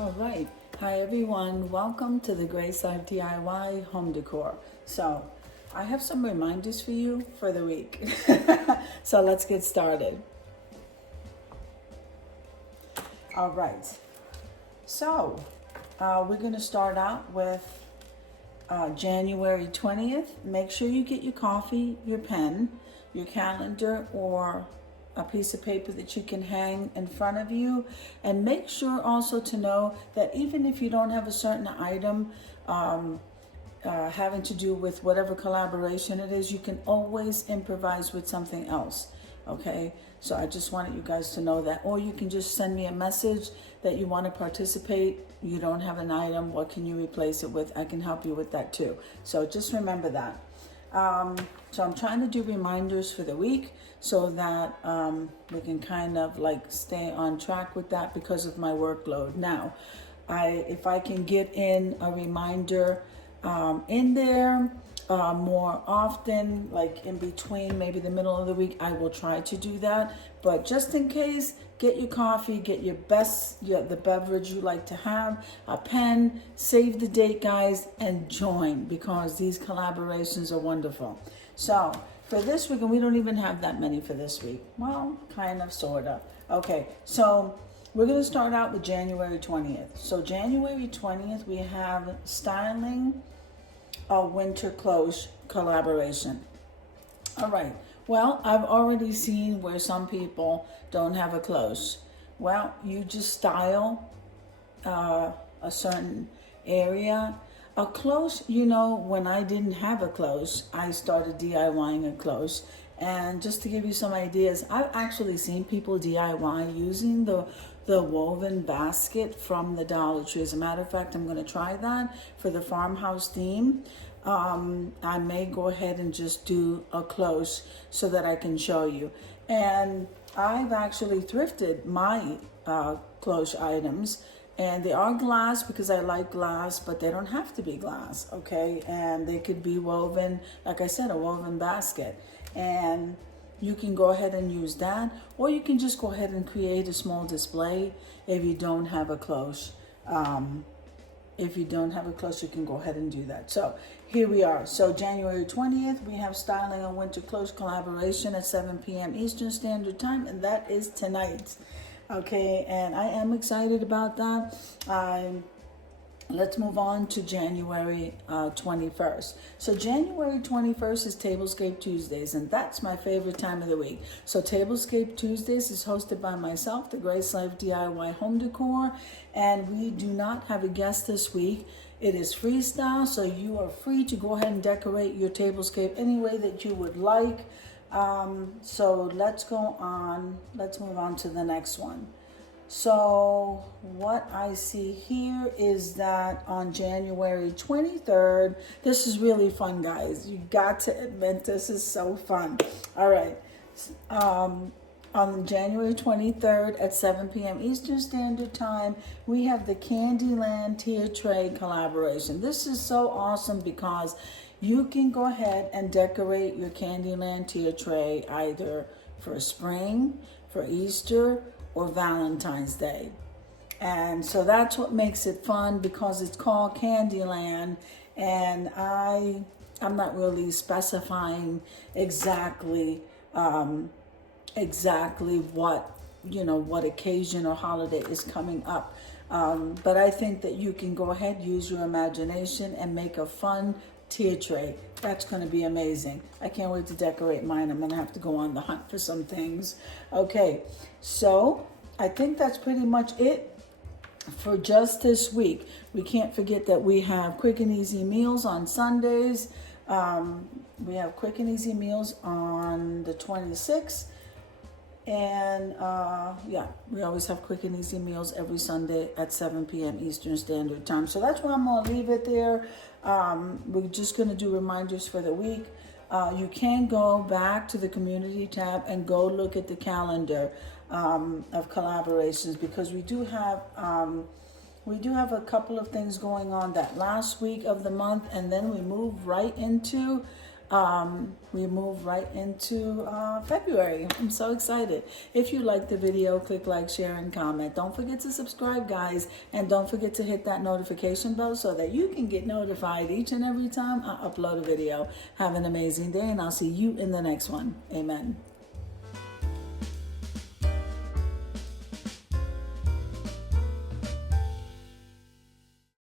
All right. Hi, everyone. Welcome to the Grace Life DIY Home Decor. So, I have some reminders for you for the week. So, let's get started. All right. So, we're going to start out with January 20th. Make sure you get your coffee, your pen, your calendar, or a piece of paper that you can hang in front of you, and make sure also to know that even if you don't have a certain item having to do with whatever collaboration it is, you can always improvise with something else. Okay, so I just wanted you guys to know that. Or you can just send me a message that you want to participate. You don't have an item, what can you replace it with? I can help you with that too. So just remember that. So I'm trying to do reminders for the week so that we can kind of like stay on track with that because of my workload. Now, if I can get in a reminder in there more often, like in between maybe the middle of the week, I will try to do that. But just in case, get your coffee, get your the beverage you like to have, a pen, save the date, guys, and join, because these collaborations are wonderful. So for this week, and we don't even have that many for this week. Well, kind of, sort of. Okay, so we're going to start out with January 20th. So January 20th, we have styling a winter clothes collaboration. All right. Well, I've already seen where some people don't have a close. Well, you just style a certain area. A close, when I didn't have a close, I started DIYing a close. And just to give you some ideas, I've actually seen people DIY using the woven basket from the Dollar Tree. As a matter of fact, I'm going to try that for the farmhouse theme. I may go ahead and just do a close so that I can show you. And I've actually thrifted my close items, and they are glass because I like glass, but they don't have to be glass, okay? And they could be woven, like I said, a woven basket. And you can go ahead and use that, or you can just go ahead and create a small display if you don't have a close. If you don't have a close, you can go ahead and do that. So here we are. So January 20th, we have Styling a Winter Clothes collaboration at 7 p.m. Eastern Standard Time, and that is tonight. Okay, and I am excited about that. Let's move on to January 21st. So January 21st is Tablescape Tuesdays, and that's my favorite time of the week. So Tablescape Tuesdays is hosted by myself, the Grace Life DIY Home Decor, and we do not have a guest this week. It is freestyle, so you are free to go ahead and decorate your tablescape any way that you would like. So let's move on to the next one. So what I see here is that on January 23rd, this is really fun, guys. You got to admit, this is so fun. All right. On January 23rd at 7 p.m. Eastern Standard Time, we have the Candyland Tier Tray collaboration. This is so awesome because you can go ahead and decorate your Candyland Tier Tray either for spring, for Easter, or Valentine's Day. And so that's what makes it fun, because it's called Candyland, and I'm not really specifying exactly what occasion or holiday is coming up. But I think that you can go ahead, use your imagination, and make a fun tier tray. That's going to be amazing. I can't wait to decorate mine. I'm going to have to go on the hunt for some things. Okay, so I think that's pretty much it for just this week. We can't forget that we have quick and easy meals on Sundays. We have quick and easy meals on the 26th. And we always have quick and easy meals every Sunday at 7 p.m. Eastern Standard Time. So that's where I'm going to leave it there. We're just going to do reminders for the week. You can go back to the community tab and go look at the calendar of collaborations, because we do have a couple of things going on that last week of the month, and then we move right into we move right into February. I'm so excited. If you like the video, click like, share, and comment. Don't forget to subscribe, guys, and don't forget to hit that notification bell so that you can get notified each and every time I upload a video. Have an amazing day, and I'll see you in the next one. Amen.